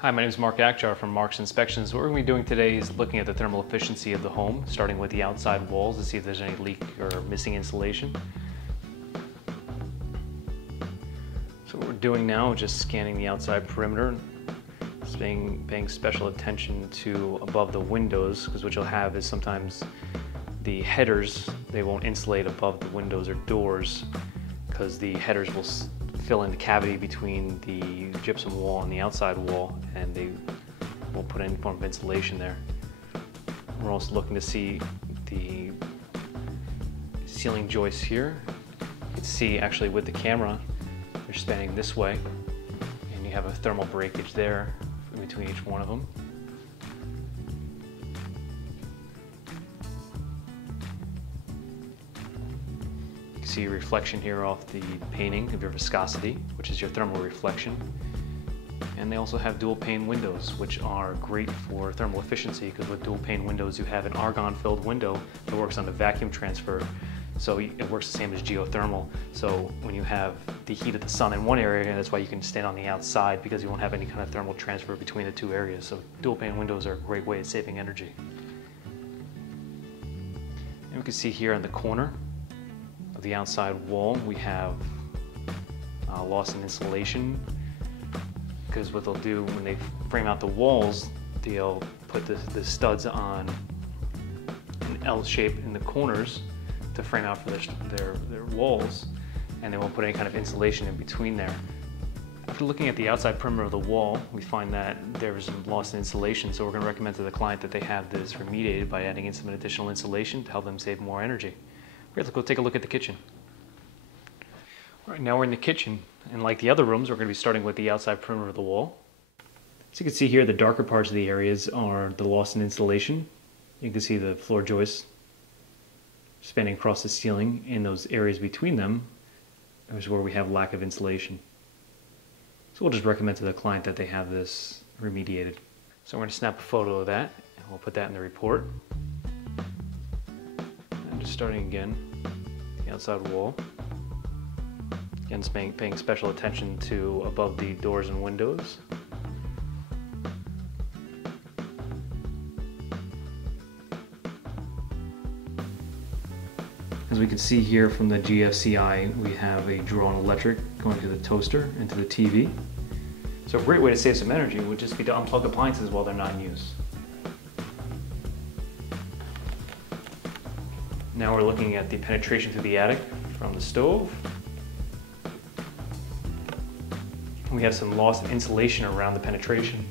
Hi, my name is Mark Aakjar from Mark's Inspections. What we're going to be doing today is looking at the thermal efficiency of the home, starting with the outside walls to see if there's any leak or missing insulation. So what we're doing now is just scanning the outside perimeter, paying special attention to above the windows, because what you'll have is sometimes the headers, they won't insulate above the windows or doors because the headers will fill in the cavity between the gypsum wall and the outside wall, and they won't put any form of insulation there. We're also looking to see the ceiling joists here. You can see actually with the camera, they're spanning this way, and you have a thermal breakage there in between each one of them. See a reflection here off the painting of your viscosity, which is your thermal reflection. And they also have dual pane windows, which are great for thermal efficiency, because with dual pane windows you have an argon-filled window that works on the vacuum transfer, so it works the same as geothermal. So when you have the heat of the sun in one area, that's why you can stand on the outside, because you won't have any kind of thermal transfer between the two areas. So dual pane windows are a great way of saving energy. And we can see here in the corner of the outside wall we have loss in insulation, because what they'll do when they frame out the walls, they'll put the studs on an L shape in the corners to frame out for their walls, and they won't put any kind of insulation in between there. After looking at the outside perimeter of the wall, we find that there's loss in insulation, so we're going to recommend to the client that they have this remediated by adding in some additional insulation to help them save more energy. Great, let's go take a look at the kitchen. All right, now we're in the kitchen, and like the other rooms, we're going to be starting with the outside perimeter of the wall. So you can see here the darker parts of the areas are the loss in insulation. You can see the floor joists spanning across the ceiling. In those areas between them is where we have lack of insulation. So we'll just recommend to the client that they have this remediated. So we're going to snap a photo of that, and we'll put that in the report. Starting again, the outside wall. Again, paying special attention to above the doors and windows. As we can see here from the GFCI, we have a drawn electric going to the toaster and to the TV. So a great way to save some energy would just be to unplug appliances while they're not in use. Now we're looking at the penetration through the attic from the stove. We have some loss of insulation around the penetration.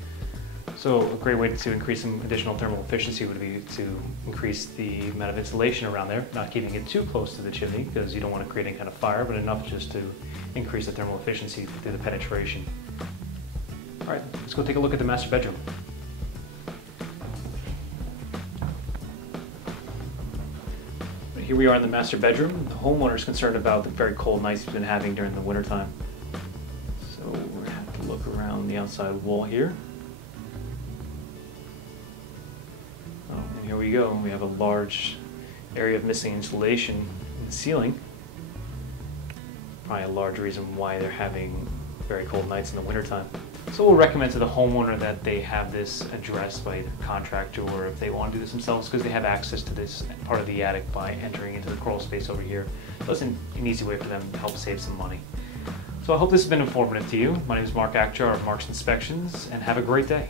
So a great way to increase some additional thermal efficiency would be to increase the amount of insulation around there, not keeping it too close to the chimney because you don't want to create any kind of fire, but enough just to increase the thermal efficiency through the penetration. All right, let's go take a look at the master bedroom. Here we are in the master bedroom. The homeowner is concerned about the very cold nights he's been having during the wintertime. So we're going to have to look around the outside wall here. Oh, and here we go. We have a large area of missing insulation in the ceiling. Probably a large reason why they're having very cold nights in the wintertime. So we'll recommend to the homeowner that they have this addressed by either contractor, or if they want to do this themselves, because they have access to this part of the attic by entering into the crawl space over here. So it's an easy way for them to help save some money. So I hope this has been informative to you. My name is Mark Aakjar of Mark's Inspections, and have a great day.